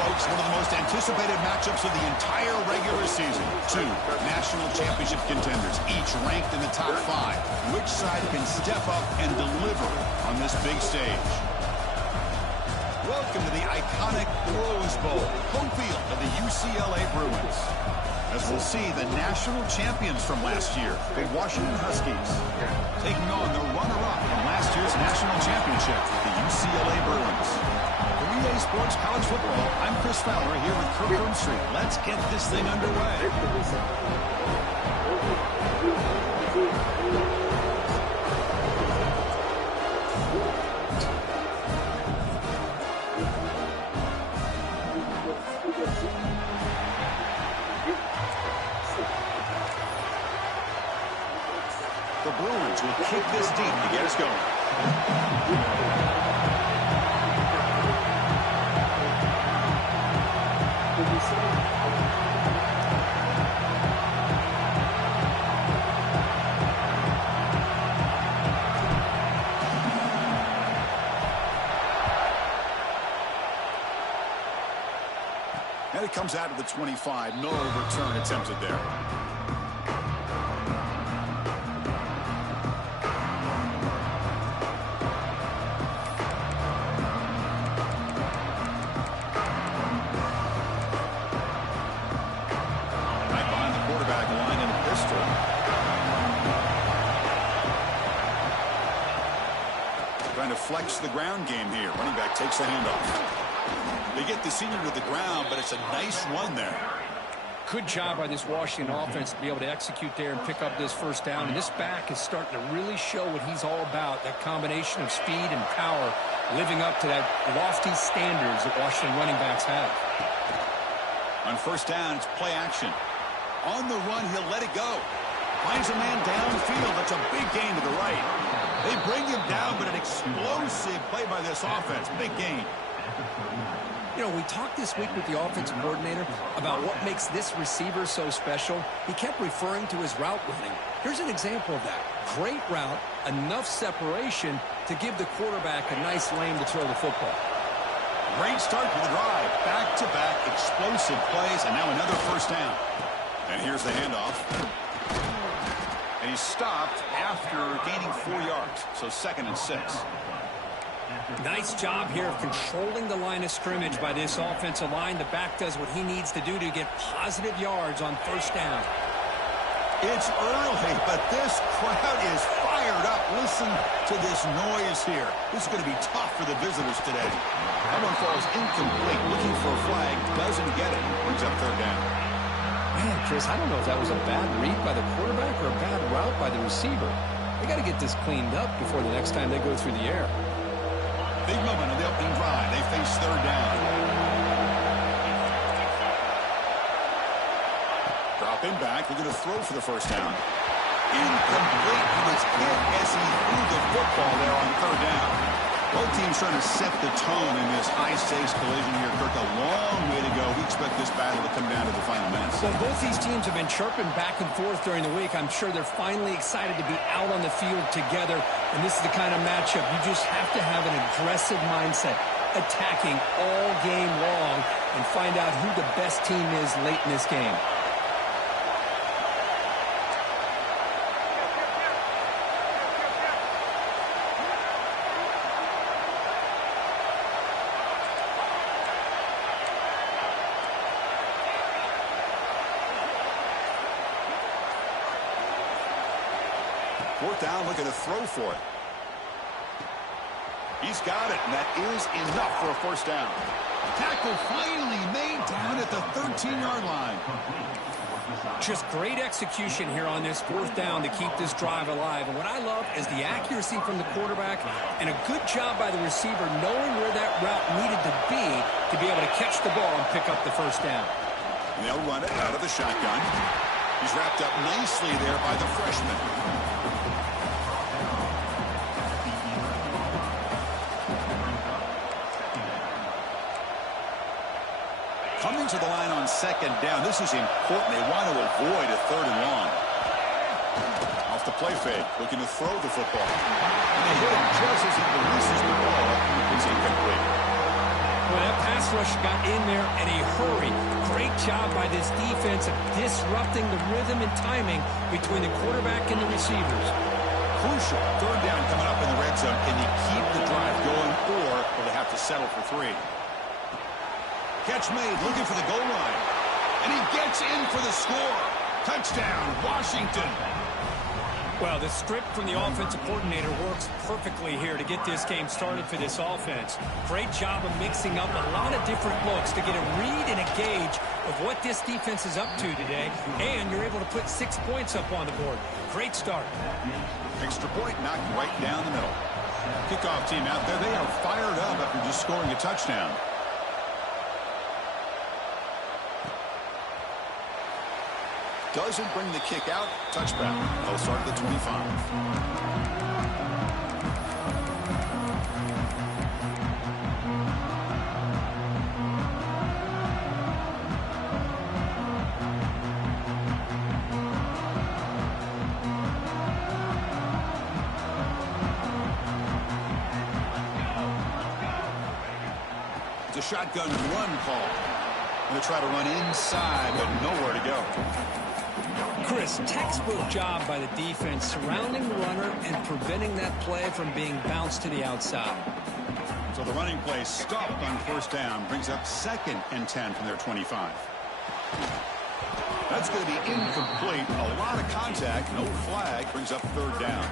folks, one of the most anticipated matchups of the entire regular season. Two national championship contenders, each ranked in the top 5. Which side can step up and deliver on this big stage? Welcome to the iconic Rose Bowl, home field of the UCLA Bruins. As we'll see, the national champions from last year, the Washington Huskies, taking on the runner-up from last year's national championship, the UCLA Bruins. For EA Sports College Football, I'm Chris Fowler here with Kirk Street. Let's get this thing underway. The Bruins will kick this deep to get us going. And it comes out of the 25. No return attempted there. Trying to flex the ground game here. Running back takes the handoff. They get the senior to the ground, but it's a nice run there. Good job by this Washington offense to be able to execute there and pick up this first down. And this back is starting to really show what he's all about, that combination of speed and power, living up to that lofty standards that Washington running backs have. On first down, it's play action. On the run, he'll let it go. Finds a man downfield. That's a big gain to the right. They bring him down, but an explosive play by this offense. Big gain. You know, we talked this week with the offensive coordinator about what makes this receiver so special. He kept referring to his route running. Here's an example of that. Great route, enough separation to give the quarterback a nice lane to throw the football. Great start to the drive. Back-to-back explosive plays, and now another first down. And here's the handoff. And he's stopped after gaining 4 yards. So 2nd and 6. Nice job here of controlling the line of scrimmage by this offensive line. The back does what he needs to do to get positive yards on first down. It's early, but this crowd is fired up. Listen to this noise here. This is going to be tough for the visitors today. That one falls incomplete. Looking for a flag. Doesn't get it. Brings up 3rd down. Man, Chris, I don't know if that was a bad read by the quarterback or a bad route by the receiver. They got to get this cleaned up before the next time they go through the air. Big moment on the opening drive. They face 3rd down. Dropping back. They're going to throw for the first down. Incomplete. He was hit as he threw the football there on 3rd down. Both teams trying to set the tone in this high-stakes collision here, Kirk. A long way to go. We expect this battle to come down to the final minutes. Well, both these teams have been chirping back and forth during the week. I'm sure they're finally excited to be out on the field together. And this is the kind of matchup you just have to have an aggressive mindset, attacking all game long, and find out who the best team is late in this game. Fourth down, looking to throw for it. He's got it, and that is enough for a first down. Tackle finally made down at the 13-yard line. Just great execution here on this 4th down to keep this drive alive. And what I love is the accuracy from the quarterback and a good job by the receiver knowing where that route needed to be able to catch the ball and pick up the first down. And they'll run it out of the shotgun. He's wrapped up nicely there by the freshman. Coming to the line on 2nd down. This is important. They want to avoid a 3rd and long. Off the play fake. Looking to throw the football. And they hit him just as he releases the ball. It's incomplete. Well, that pass rush got in there in a hurry. Great job by this defense of disrupting the rhythm and timing between the quarterback and the receivers. Crucial third down coming up in the red zone. Can you keep the drive going, or will they have to settle for 3? Catch made, looking for the goal line. And he gets in for the score. Touchdown, Washington. Well, the script from the offensive coordinator works perfectly here to get this game started for this offense. Great job of mixing up a lot of different looks to get a read and a gauge of what this defense is up to today, and you're able to put 6 points up on the board. Great start. Extra point knocked right down the middle. Kickoff team out there. They are fired up after just scoring a touchdown. Doesn't bring the kick out. Touchback. They'll start at the 25. It's a shotgun run call. Going to try to run inside, but nowhere to go. Chris, textbook job by the defense surrounding the runner and preventing that play from being bounced to the outside. So the running play stopped on first down, brings up 2nd and 10 from their 25. That's going to be incomplete. A lot of contact, no flag, brings up 3rd down.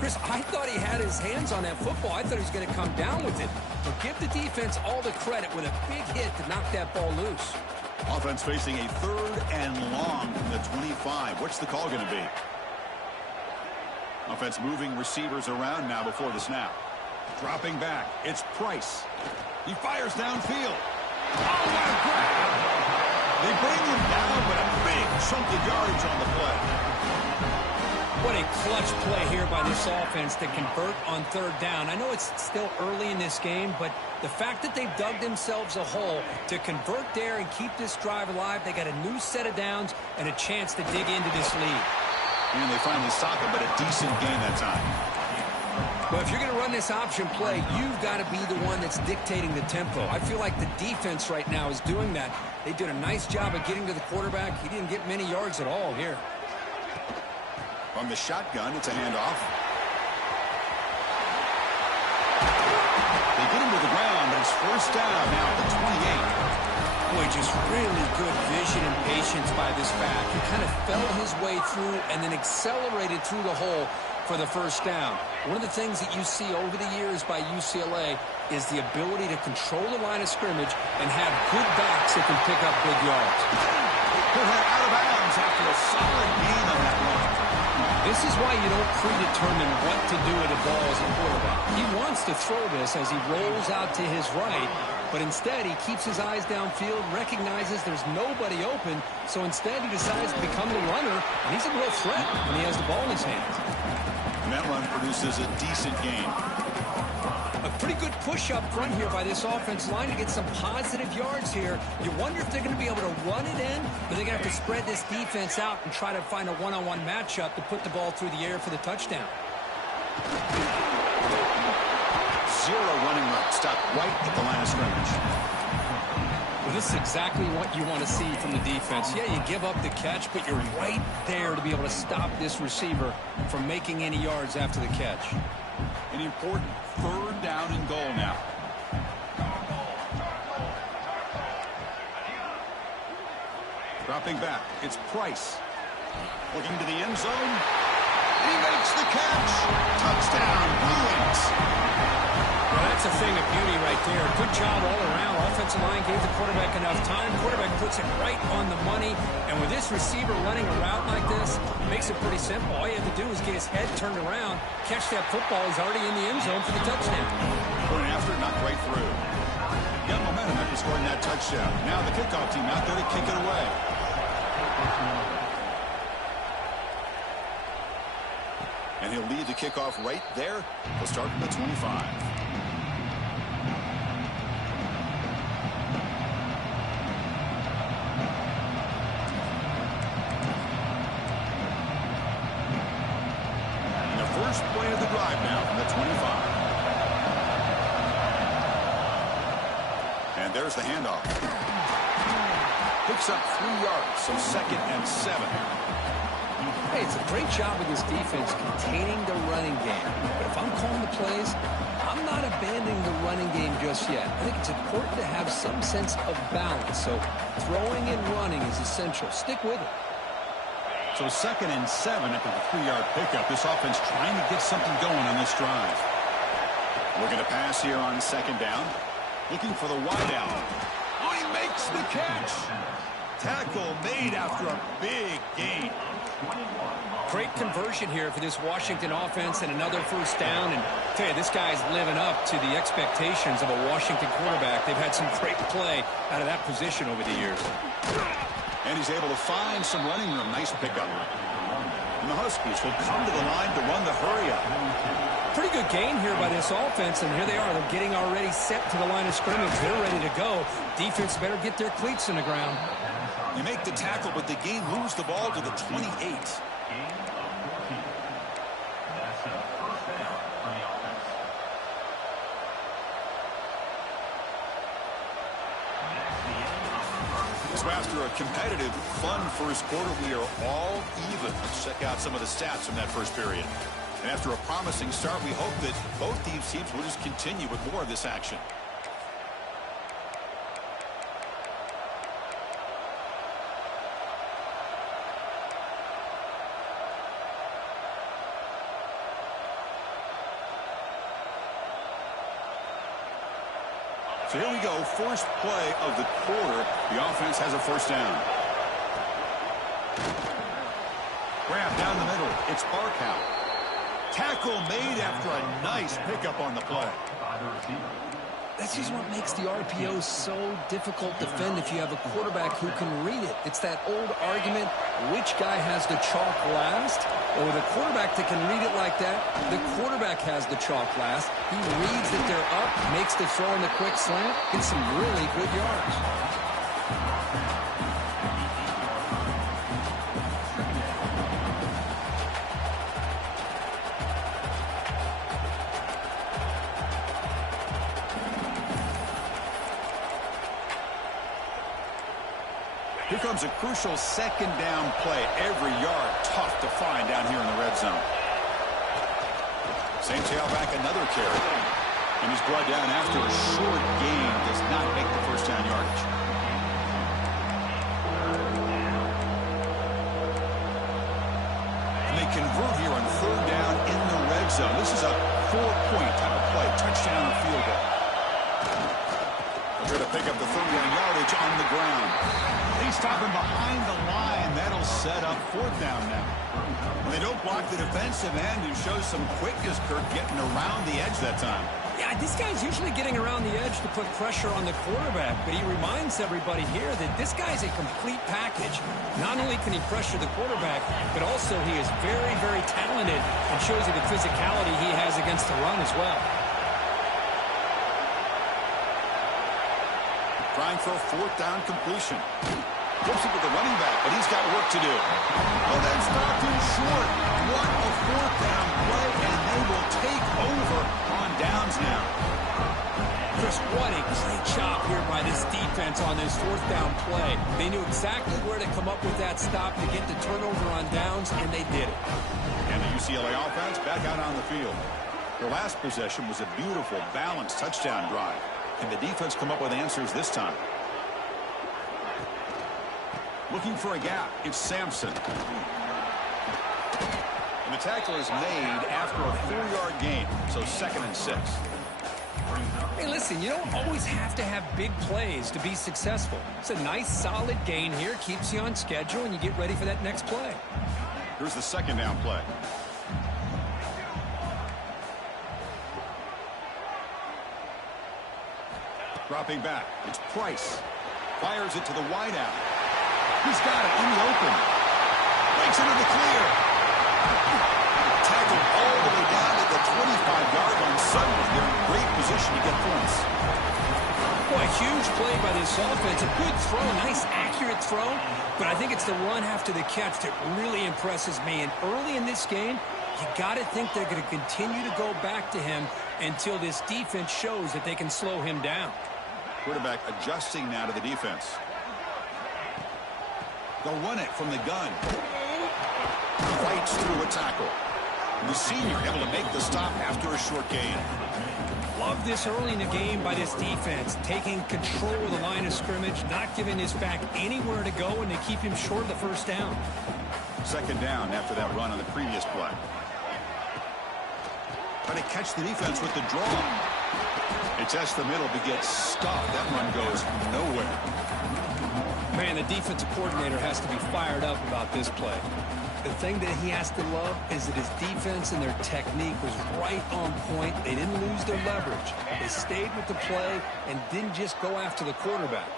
Chris, I thought he had his hands on that football. I thought he was going to come down with it. But give the defense all the credit with a big hit to knock that ball loose. Offense facing a 3rd and long from the 25. What's the call going to be? Offense moving receivers around now before the snap. Dropping back. It's Price. He fires downfield. Oh, what a grab! They bring him down, but a big chunk of yardage on the play. What a clutch play here by this offense to convert on 3rd down. I know it's still early in this game, but the fact that they've dug themselves a hole to convert there and keep this drive alive, they got a new set of downs and a chance to dig into this lead. And they finally stop it, but a decent gain that time. Well, if you're going to run this option play, you've got to be the one that's dictating the tempo. I feel like the defense right now is doing that. They did a nice job of getting to the quarterback. He didn't get many yards at all here. From the shotgun, it's a handoff. They get him to the ground, but it's first down now at the 28. Boy, just really good vision and patience by this back. He kind of felt his way through and then accelerated through the hole for the first down. One of the things that you see over the years by UCLA is the ability to control the line of scrimmage and have good backs that can pick up big yards. He'll head out of bounds after a solid gain on that run. This is why you don't predetermine what to do with the ball as a quarterback. He wants to throw this as he rolls out to his right, but instead he keeps his eyes downfield, recognizes there's nobody open, so instead he decides to become the runner, and he's a real threat when he has the ball in his hands. And that run produces a decent gain. A pretty good push up front here by this offense line to get some positive yards here. You wonder if they're going to be able to run it in, or they're going to have to spread this defense out and try to find a one-on-one matchup to put the ball through the air for the touchdown. 0 running route. Stop right at the line of scrimmage. Well, this is exactly what you want to see from the defense. Yeah, you give up the catch, but you're right there to be able to stop this receiver from making any yards after the catch. An important 3rd down and goal now. Dropping back, it's Price. Looking to the end zone. He makes the catch. Touchdown, Bruins. Well, that's a thing of beauty right there. Good job all around. Offensive line gave the quarterback enough time. Quarterback puts it right on the money. And with this receiver running a route like this, it makes it pretty simple. All you have to do is get his head turned around, catch that football. He's already in the end zone for the touchdown. Going after, knocked right through. Got momentum after scoring that touchdown. Now the kickoff team out there to kick it away. And he'll lead the kickoff right there. He'll start from the 25. First play of the drive now from the 25. And there's the handoff. Picks up 3 yards, so 2nd and 7. Hey, it's a great job of this defense containing the running game. But if I'm calling the plays, I'm not abandoning the running game just yet. I think it's important to have some sense of balance. So throwing and running is essential. Stick with it. So 2nd and 7 after the 3-yard pickup. This offense trying to get something going on this drive. Looking to pass here on 2nd down. Looking for the wide out. Oh, he makes the catch. Tackle made after a big gain. Great conversion here for this Washington offense and another first down. And I tell you, this guy's living up to the expectations of a Washington quarterback. They've had some great play out of that position over the years. And he's able to find some running room. Nice pickup. And the Huskies will come to the line to run the hurry-up. Pretty good gain here by this offense, and here they are. They're getting already set to the line of scrimmage. They're ready to go. Defense better get their cleats in the ground. You make the tackle, but the game moves the ball to the 28. So after a competitive, fun first quarter, we are all even. Let's check out some of the stats from that first period. And after a promising start, we hope that both these teams will just continue with more of this action. So here we go, first play of the quarter. The offense has a first down. Grab down the middle. It's Barkow. Tackle made after a nice pickup on the play. That's just what makes the RPO so difficult to defend if you have a quarterback who can read it. It's that old argument, which guy has the chalk last? Or the quarterback that can read it like that, the quarterback has the chalk last. He reads that they're up, makes the throw in the quick slant, gets some really good yards. Here comes a crucial 2nd down play. Every yard tough to find down here in the red zone. Same tailback, another carry. And he's brought down after a short gain. Does not make the first down yardage. And they convert here on 3rd down in the red zone. This is a 4-point type of play. Touchdown or field goal. They're going to pick up the 31 yardage on the ground. He's stopping behind the line. That'll set up 4th down now. They don't block the defensive end and show some quickness, Kirk, getting around the edge that time. Yeah, this guy's usually getting around the edge to put pressure on the quarterback, but he reminds everybody here that this guy's a complete package. Not only can he pressure the quarterback, but also he is very, very talented and shows you the physicality he has against the run as well. Trying for a 4th down completion. Flips it to the running back, but he's got work to do. Oh, that's not too short. What a 4th down play, and they will take over on downs now. Chris, what a great job here by this defense on this 4th down play. They knew exactly where to come up with that stop to get the turnover on downs, and they did it. And the UCLA offense back out on the field. Their last possession was a beautiful, balanced touchdown drive. And the defense come up with answers this time. Looking for a gap. It's Sampson. And the tackle is made after a 4-yard gain. So 2nd and 6. Hey, listen, you don't always have to have big plays to be successful. It's a nice, solid gain here. Keeps you on schedule, and you get ready for that next play. Here's the 2nd down play. Dropping back. It's Price. Fires it to the wideout. He's got it in the open. Breaks into the clear. Tackled all the way down to the 25-yard line. Suddenly, they're in great position to get points. Boy, huge play by this offense. A good throw, nice, accurate throw. But I think it's the run after the catch that really impresses me. And early in this game, you got to think they're going to continue to go back to him until this defense shows that they can slow him down. Quarterback adjusting now to the defense. They'll run it from the gun. Fights through a tackle. The senior able to make the stop after a short gain. Love this early in the game by this defense, taking control of the line of scrimmage, not giving his back anywhere to go, and to keep him short of the first down. Second down after that run on the previous play. Trying to catch the defense with the draw. It tests the middle but gets stopped. That run goes nowhere. Man, the defensive coordinator has to be fired up about this play. The thing that he has to love is that his defense and their technique was right on point. They didn't lose their leverage. They stayed with the play and didn't just go after the quarterback.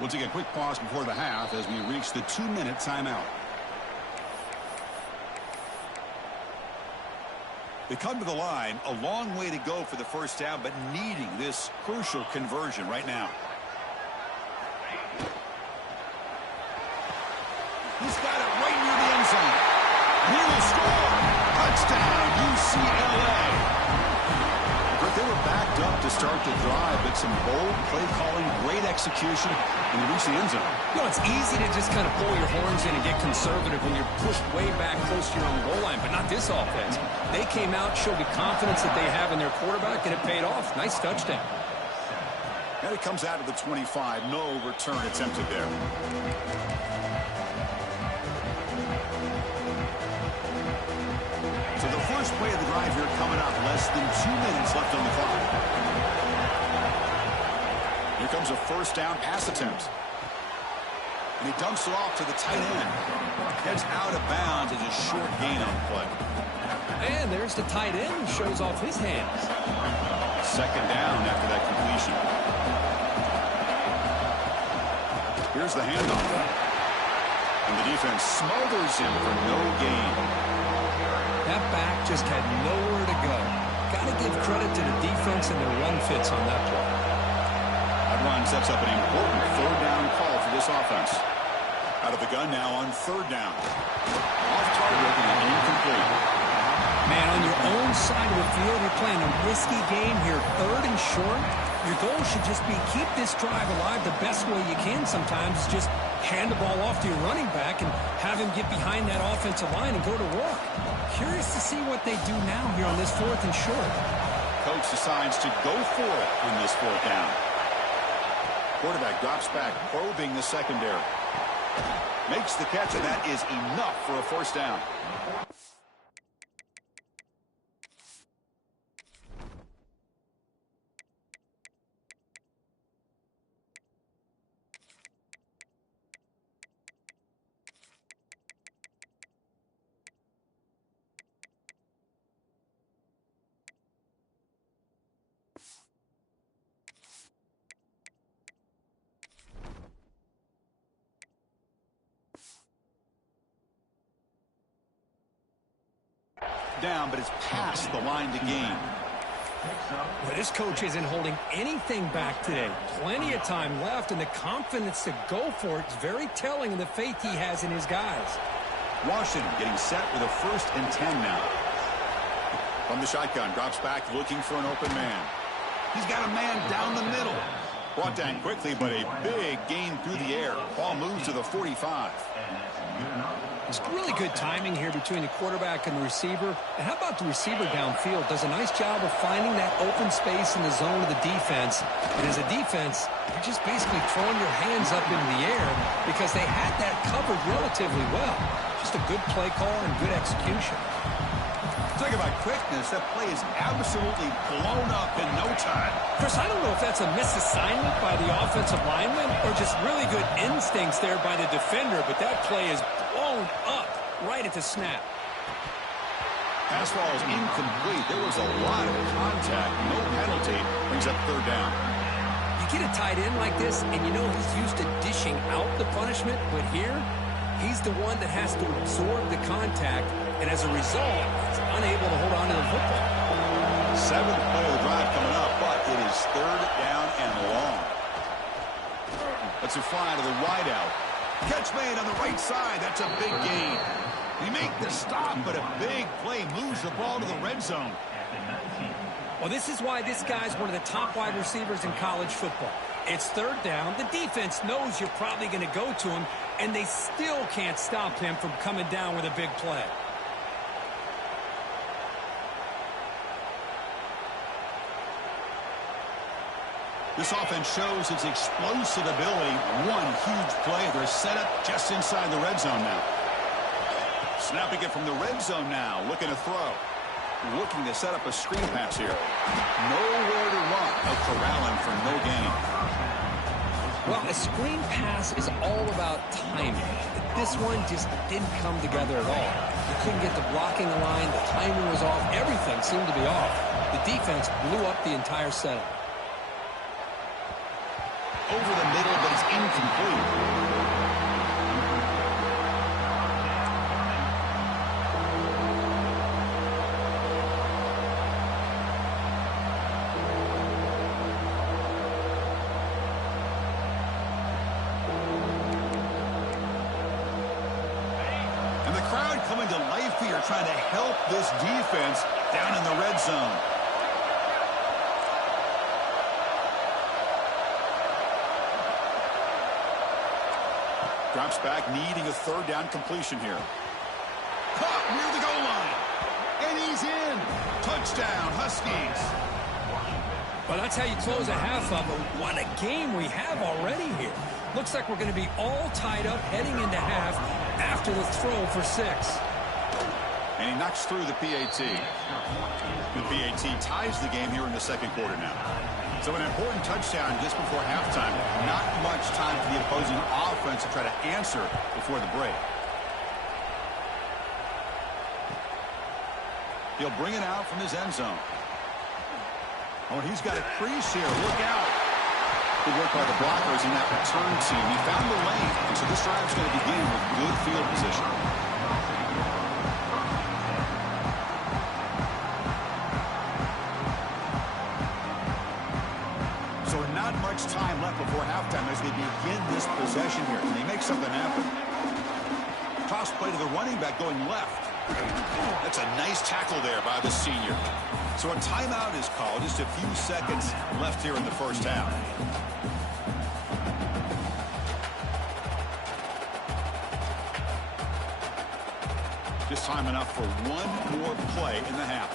We'll take a quick pause before the half as we reach the 2-minute timeout. They come to the line, a long way to go for the first down, but needing this crucial conversion right now. He's got it right near the end zone. And he will score. Touchdown, UCLA. They were backed up to start the drive, but some bold play calling, great execution, and they reach the end zone. You know, it's easy to just kind of pull your horns in and get conservative when you're pushed way back close to your own goal line, but not this offense. They came out, showed the confidence that they have in their quarterback, and it paid off. Nice touchdown. And it comes out of the 25. No return attempted there. So the first play of the drive here coming up. Less than 2 minutes left on the clock. Here comes a first down pass attempt. And he dumps it off to the tight end. Heads out of bounds as a short gain on the play. And there's the tight end who shows off his hands. Second down after that completion. Here's the handoff. And the defense smothers him for no gain. That back just had nowhere to go. Got to give credit to the defense and their run fits on that play. That run sets up an important third down call for this offense. Out of the gun now on third down. Off target and incomplete. Man, on your own side of the field, you're playing a risky game here. Third and short. Your goal should just be keep this drive alive the best way you can sometimes. Just hand the ball off to your running back and have him get behind that offensive line and go to work. Curious to see what they do now here on this fourth and short. Coach decides to go for it on this fourth down. Quarterback drops back, probing the secondary. Makes the catch, and that is enough for a first down. Down, but it's past the line to gain. Well, this coach isn't holding anything back today. Plenty of time left, and the confidence to go for it is very telling in the faith he has in his guys. Washington getting set with a 1st and 10 now. From the shotgun, drops back looking for an open man. He's got a man down the middle. Brought down quickly, but a big gain through the air. Ball moves to the 45. It's really good timing here between the quarterback and the receiver. And how about the receiver downfield? Does a nice job of finding that open space in the zone of the defense. And as a defense, you're just basically throwing your hands up into the air because they had that covered relatively well. Just a good play call and good execution. Talk about quickness. That play is absolutely blown up in no time. Chris, I don't know if that's a misassignment by the offensive lineman or just really good instincts there by the defender, but that play is blown up right at the snap. Pass ball is incomplete. There was a lot of contact. No penalty. Brings up third down. You get a tight end like this, and you know he's used to dishing out the punishment, but here, he's the one that has to absorb the contact, and as a result, he's unable to hold on to the football. 7th play of the drive coming up, but it is third down and long. That's a fly to the wide out. Catch made on the right side. That's a big gain. They make the stop, but a big play moves the ball to the red zone. Well, this is why this guy's one of the top wide receivers in college football. It's third down. The defense knows you're probably going to go to him, and they still can't stop him from coming down with a big play. This offense shows its explosive ability. One huge play. They're set up just inside the red zone now. Snapping it from the red zone now. Looking to throw. Looking to set up a screen pass here. Nowhere to run. Corralling for no gain. Well, a screen pass is all about timing. This one just didn't come together at all. You couldn't get the blocking line. The timing was off. Everything seemed to be off. The defense blew up the entire setup. Over the middle, but it's incomplete. And the crowd coming to life here, trying to help this defense down in the red zone. Drops back, needing a third down completion here. Caught near the goal line. And he's in. Touchdown, Huskies. Well, that's how you close a half up. What a game we have already here. Looks like we're going to be all tied up heading into half after the throw for 6. And he knocks through the PAT. The PAT ties the game here in the second quarter now. So an important touchdown just before halftime. Not much time for the opposing offense to try to answer before the break. He'll bring it out from his end zone. Oh, and he's got a crease here. Look out. Good work by the blockers in that return team. He found the lane. And so this drive's going to begin with good field position. So not much time left before halftime as they begin this possession here. Can they make something happen? Toss play to the running back going left. That's a nice tackle there by the senior. So a timeout is called. Just a few seconds left here in the first half. Just time enough for one more play in the half.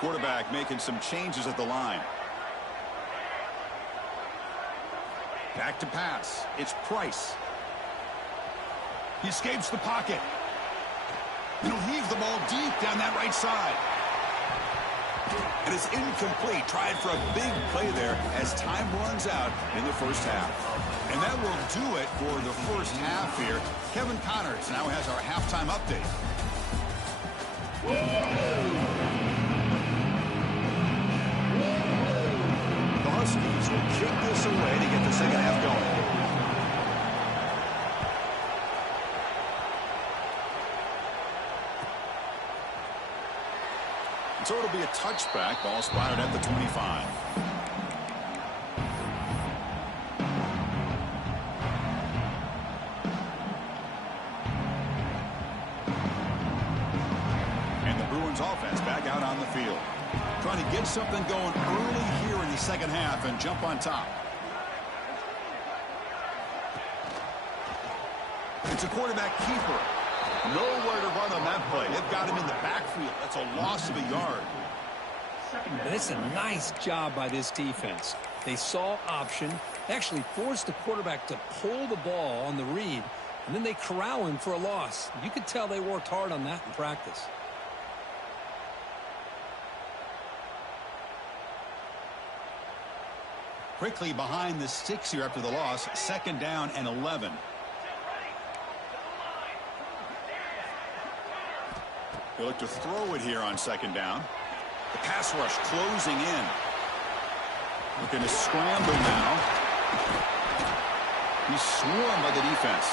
Quarterback making some changes at the line. Back to pass. It's Price. He escapes the pocket. And he'll heave the ball deep down that right side. And it's incomplete. Tried for a big play there as time runs out in the first half. And that will do it for the first half here. Kevin Connors now has our halftime update. The Huskies will kick this away to get the second half going. So it'll be a touchback. Ball spotted at the 25. And the Bruins offense back out on the field. Trying to get something going early here in the second half and jump on top. It's a quarterback keeper. Nowhere to run on that play. They've got him in the backfield. That's a loss of a yard. And it's a nice job by this defense. They saw option. They actually forced the quarterback to pull the ball on the read, and then they corral him for a loss. You could tell they worked hard on that in practice. Quickly behind the sticks here after the loss. Second down and 11. They look to throw it here on second down. The pass rush closing in. Looking to scramble now. He's swarmed by the defense.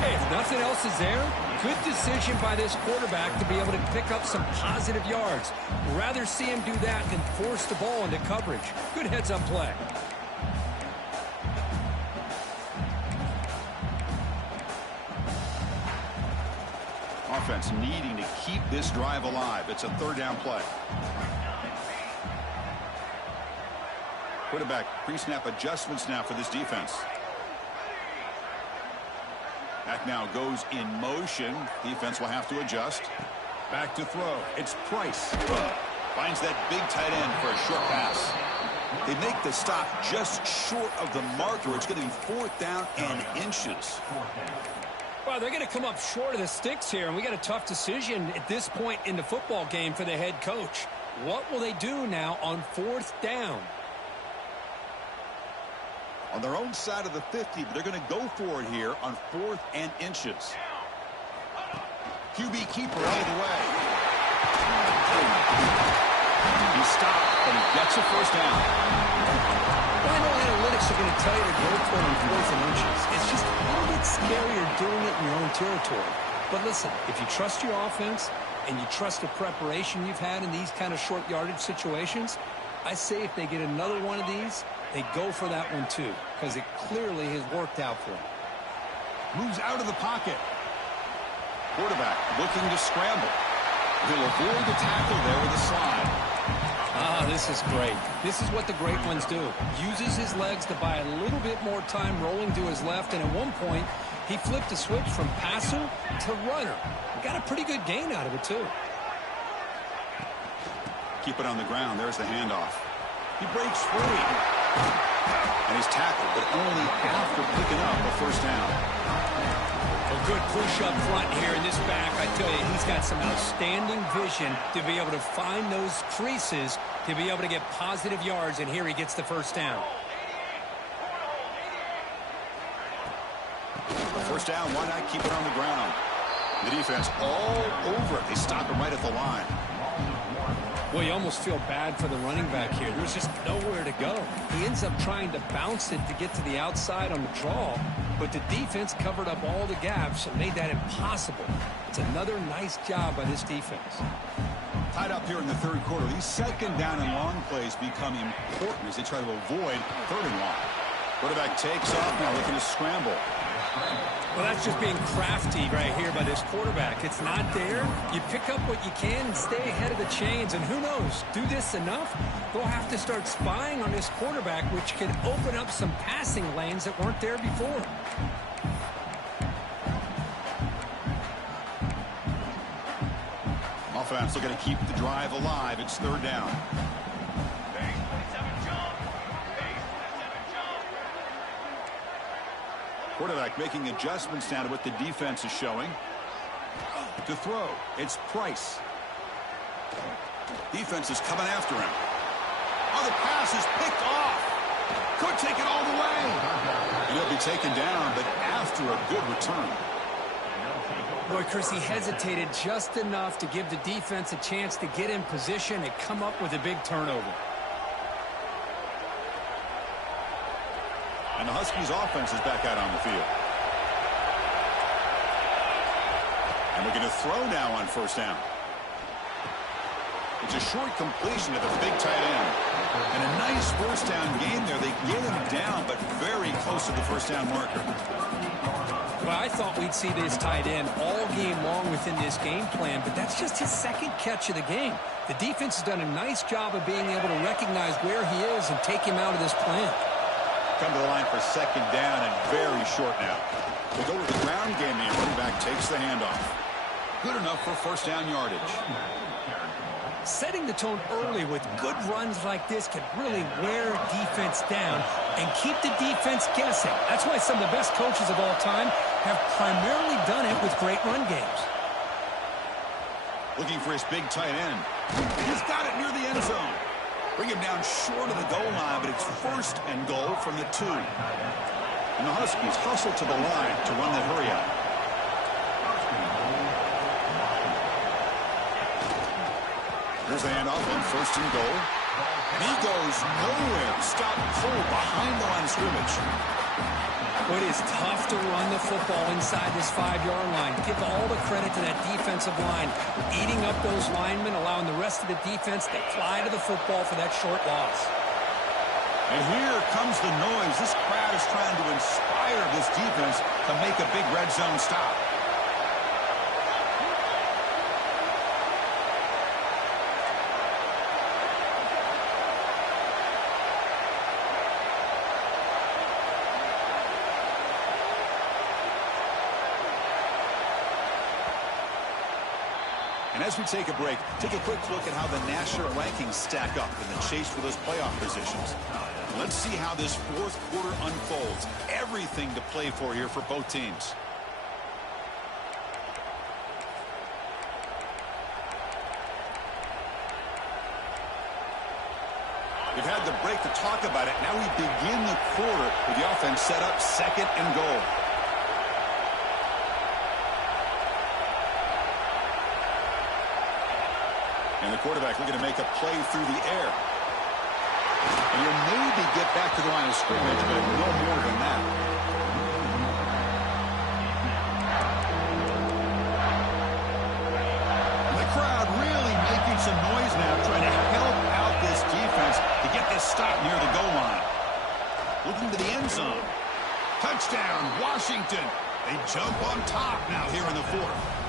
Hey, if nothing else is there, good decision by this quarterback to be able to pick up some positive yards. Rather see him do that than force the ball into coverage. Good heads-up play. defense needing to keep this drive alive. It's a third down play. Quarterback pre-snap adjustments now for this defense. Back now goes in motion. Defense will have to adjust. Back to throw. It's Price. Finds that big tight end for a short pass. They make the stop just short of the marker. It's going to be fourth down and inches. Well, they're going to come up short of the sticks here, and we got a tough decision at this point in the football game for the head coach. What will they do now on fourth down? On their own side of the 50, but they're going to go for it here on fourth and inches. QB keeper out of the way. He stopped, but he gets a first down. Well, I know analytics are going to tell you to go for it on fourth and inches. It's just a little bit scarier doing it in your own territory. But listen, if you trust your offense and you trust the preparation you've had in these kind of short yardage situations, I say if they get another one of these, they go for that one too, because it clearly has worked out for them. Moves out of the pocket. Quarterback looking to scramble. He'll avoid the tackle there with a slide. This is great. This is what the great ones do. Uses his legs to buy a little bit more time rolling to his left, and at one point, he flipped a switch from passer to runner. Got a pretty good gain out of it too. Keep it on the ground. There's the handoff. He breaks free. And he's tackled, but only after picking up a first down. A good push up front here in this back. I tell you, he's got some outstanding vision to be able to find those creases, to be able to get positive yards, and here he gets the first down. First down, why not keep it on the ground? The defense all over it. They stop him right at the line. Well, you almost feel bad for the running back here. There's just nowhere to go. He ends up trying to bounce it to get to the outside on the draw, but the defense covered up all the gaps and made that impossible. It's another nice job by this defense. Tied up here in the third quarter. These second down and long plays become important as they try to avoid third and long. Quarterback takes off now, looking to scramble. Well, that's just being crafty right here by this quarterback. It's not there. You pick up what you can and stay ahead of the chains. And who knows, do this enough, they'll have to start spying on this quarterback, which can open up some passing lanes that weren't there before. Offense looking to keep the drive alive. It's third down. Quarterback making adjustments now to what the defense is showing. To throw, it's Price. Defense is coming after him. Oh, the pass is picked off. Could take it all the way. And he'll be taken down, but after a good return. Boy, Chris, he hesitated just enough to give the defense a chance to get in position and come up with a big turnover. And the Huskies offense is back out on the field. And we're going to throw now on first down. It's a short completion to the big tight end. And a nice first down game there. They get him down, but very close to the first down marker. Well, I thought we'd see this tight end all game long within this game plan, but that's just his second catch of the game. The defense has done a nice job of being able to recognize where he is and take him out of this plan. Come to the line for second down and very short now. We go to the ground game here. Running back takes the handoff. Good enough for first down yardage. Setting the tone early with good runs like this can really wear defense down and keep the defense guessing. That's why some of the best coaches of all time have primarily done it with great run games. Looking for his big tight end. He's got it near the end zone. Bring him down short of the goal line, but it's first and goal from the 2. And the Huskies hustle to the line to run the hurry up. Here's the handoff on first and goal. And he goes nowhere. Stop cold behind the line of scrimmage. It is tough to run the football inside this 5-yard line. Give all the credit to that defensive line. Eating up those linemen, allowing the rest of the defense to fly to the football for that short loss. And here comes the noise. This crowd is trying to inspire this defense to make a big red zone stop. And as we take a break, take a quick look at how the national rankings stack up in the chase for those playoff positions. Let's see how this fourth quarter unfolds. Everything to play for here for both teams. We've had the break to talk about it. Now we begin the quarter with the offense set up, second and goal. And the quarterback looking to make a play through the air. And he'll maybe get back to the line of scrimmage, but no more than that. And the crowd really making some noise now, trying to help out this defense to get this stop near the goal line. Looking to the end zone. Touchdown, Washington. They jump on top now here in the fourth.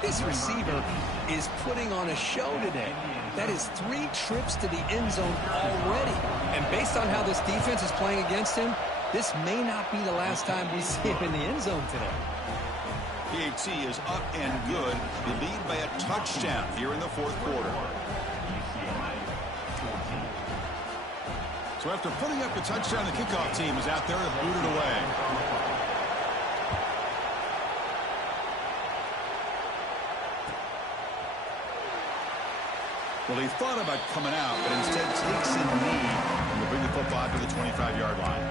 This receiver is putting on a show today. That is 3 trips to the end zone already. And based on how this defense is playing against him, this may not be the last time we see him in the end zone today. PAT is up and good. They lead by a touchdown here in the fourth quarter. So after putting up a touchdown, the kickoff team is out there to boot it away. Well, he thought about coming out, but instead takes a knee and will bring the football to the 25-yard line.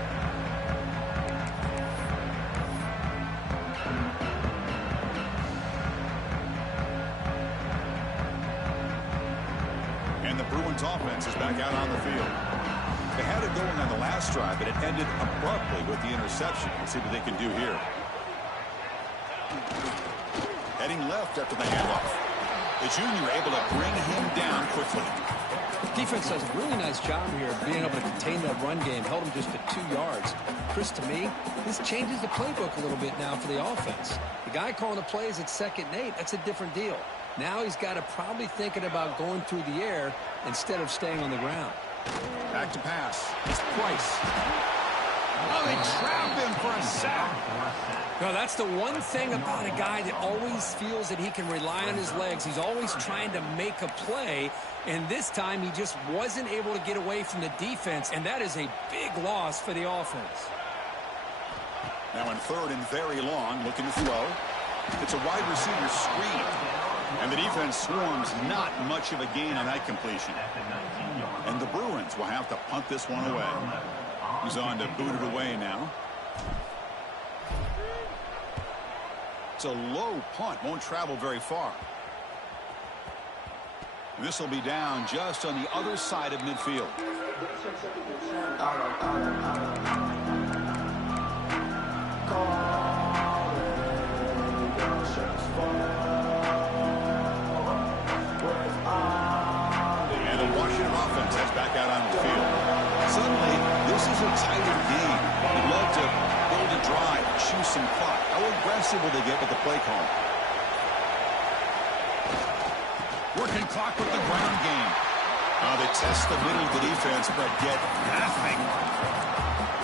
And the Bruins offense is back out on the field. They had it going on the last drive, but it ended abruptly with the interception. Let's see what they can do here. Heading left after the handoff. The junior able to bring him down quickly. Defense does a really nice job here of being able to contain that run game. Held him just at 2 yards. Chris, to me, this changes the playbook a little bit now for the offense. The guy calling the plays at 2nd and 8, that's a different deal. Now he's got to probably thinking about going through the air instead of staying on the ground. Back to pass. It's Price. Oh, they trap him for a sack. No, that's the one thing about a guy that always feels that he can rely on his legs. He's always trying to make a play, and this time he just wasn't able to get away from the defense, and that is a big loss for the offense. Now in 3rd and very long, looking to throw. It's a wide receiver screen, and the defense swarms not much of a gain on that completion. And the Bruins will have to punt this one away. He's on to boot it away now. It's a low punt, won't travel very far. And this will be down just on the other side of midfield. And the Washington offense heads back out on the field. Suddenly, this is a tighter game. You'd love to build a drive, choose some clock. How aggressive will they get with the play call? Working clock with the ground game. They test the middle of the defense, but get nothing.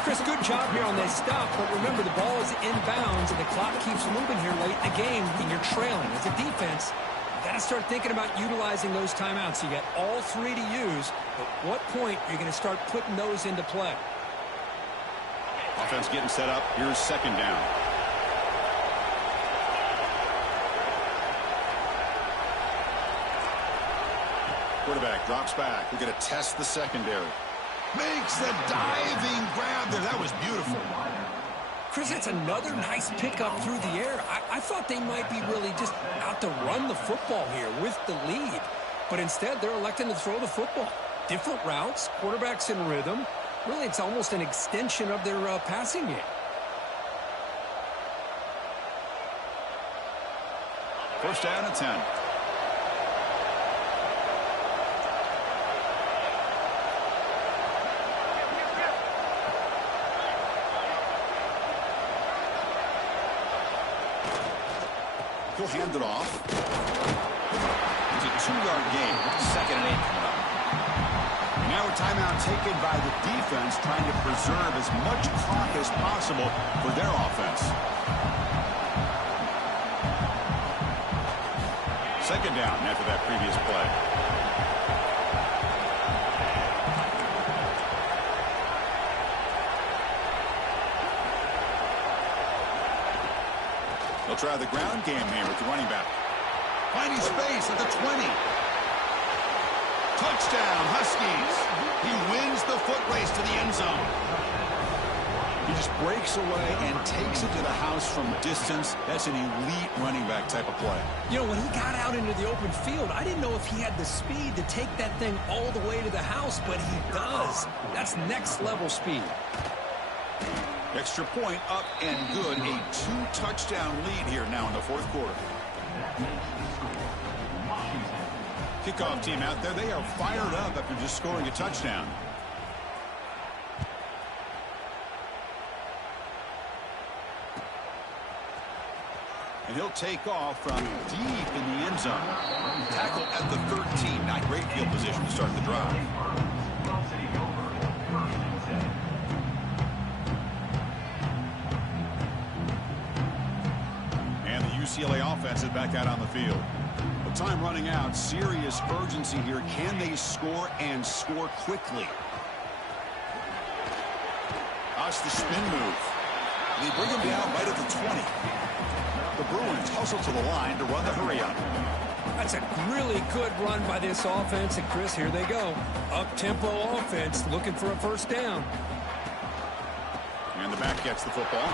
Chris, good job here on that stop, but remember the ball is inbounds and the clock keeps moving here late in the game when you're trailing. As a defense, you got to start thinking about utilizing those timeouts. You got all 3 to use. At what point are you going to start putting those into play? Offense getting set up. Here's 2nd down. Quarterback drops back. We're going to test the secondary. Makes the diving grab there. That was beautiful. Chris, that's another nice pickup through the air. I thought they might be really just out to run the football here with the lead. But instead, they're electing to throw the football. Different routes, quarterbacks in rhythm. Really, it's almost an extension of their passing game. First down at 10. He'll hand it off. It's a 2-yard gain. 2nd and 8 coming up. And now a timeout taken by the defense, trying to preserve as much clock as possible for their offense. Second down after that previous play. They'll try the ground game here with the running back. Finding space at the 20. Touchdown, Huskies. He wins the foot race to the end zone. He just breaks away and takes it to the house from distance. That's an elite running back type of play. You know, when he got out into the open field, I didn't know if he had the speed to take that thing all the way to the house, but he does. That's next level speed. Extra point up and good. A 2-touchdown lead here now in the fourth quarter. Kickoff team out there. They are fired up after just scoring a touchdown. And he'll take off from deep in the end zone. Tackle at the 13. Not great field position to start the drive. And the UCLA offense is back out on the field. With time running out, serious urgency here. Can they score and score quickly? Watch the spin move. They bring him down right at the 20. The Bruins hustle to the line to run the hurry up. That's a really good run by this offense. And, Chris, here they go. Up-tempo offense looking for a first down. And the back gets the football.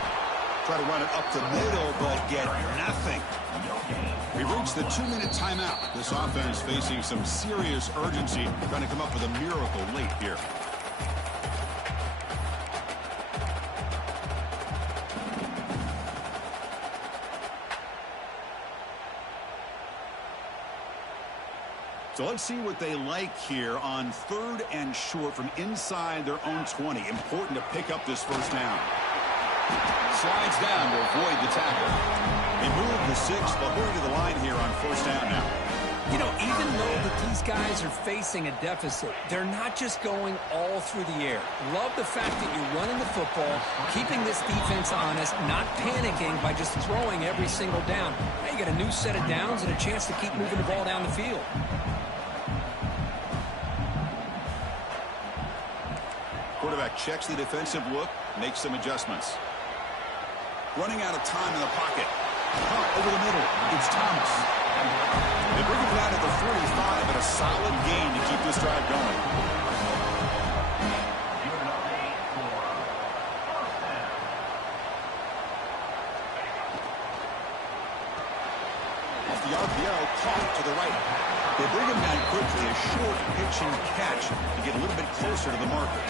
Try to run it up the middle, but get nothing. We reached the 2-minute timeout. This offense facing some serious urgency, trying to come up with a miracle late here. So let's see what they like here on 3rd and short from inside their own 20. Important to pick up this first down. Slides down to avoid the tackle. They move the 6. They'll hurry to the line here on first down now. You know, even though that these guys are facing a deficit, they're not just going all through the air. Love the fact that you're running the football, keeping this defense honest, not panicking by just throwing every single down. Now you got a new set of downs and a chance to keep moving the ball down the field. Quarterback checks the defensive look, makes some adjustments. Running out of time in the pocket. Over the middle, it's Thomas. They bring him down to the 45, and a solid gain to keep this drive going. Off the RPO, caught to the right. They bring him down quickly, a short pitch and catch to get a little bit closer to the marker.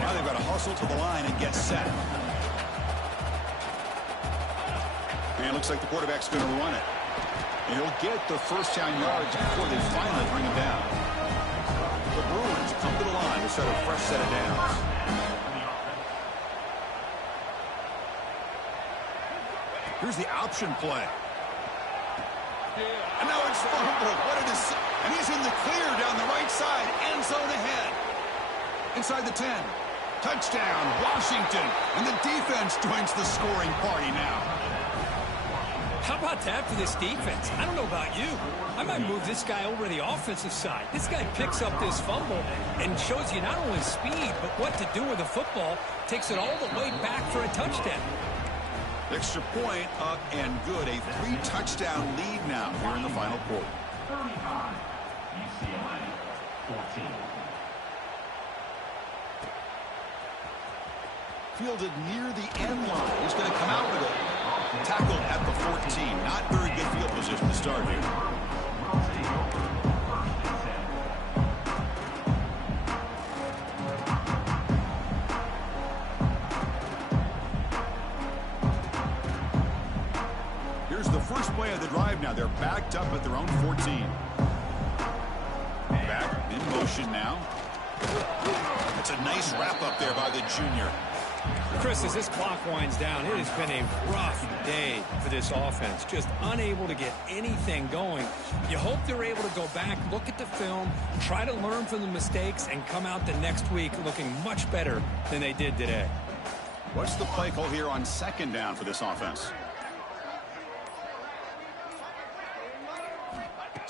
Now they've got to hustle to the line and get set. And it looks like the quarterback's going to run it. And he'll get the first down yards before they finally bring him down. The Bruins come to the line to start a fresh set of downs. Here's the option play. And now it's fumbled. What a and he's in the clear down the right side. End zone ahead. Inside the 10. Touchdown, Washington. And the defense joins the scoring party now. How about that for this defense? I don't know about you. I might move this guy over to the offensive side. This guy picks up this fumble and shows you not only speed, but what to do with the football. Takes it all the way back for a touchdown. Extra point up and good. A 3-touchdown lead now here in the final quarter. 35, UCLA, 14. Fielded near the end line. He's going to come out with it. Tackled at the 14. Not very good field position to start here. Here's the first play of the drive now. They're backed up at their own 14. Back in motion now. It's a nice wrap up there by the junior. Chris, as this clock winds down, it has been a rough day for this offense. Just unable to get anything going. You hope they're able to go back, look at the film, try to learn from the mistakes, and come out the next week looking much better than they did today. What's the play call here on second down for this offense?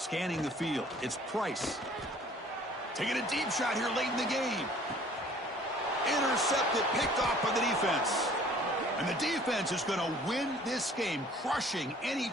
Scanning the field, it's Price. Taking a deep shot here late in the game. Intercepted, picked off by the defense. And the defense is going to win this game, crushing any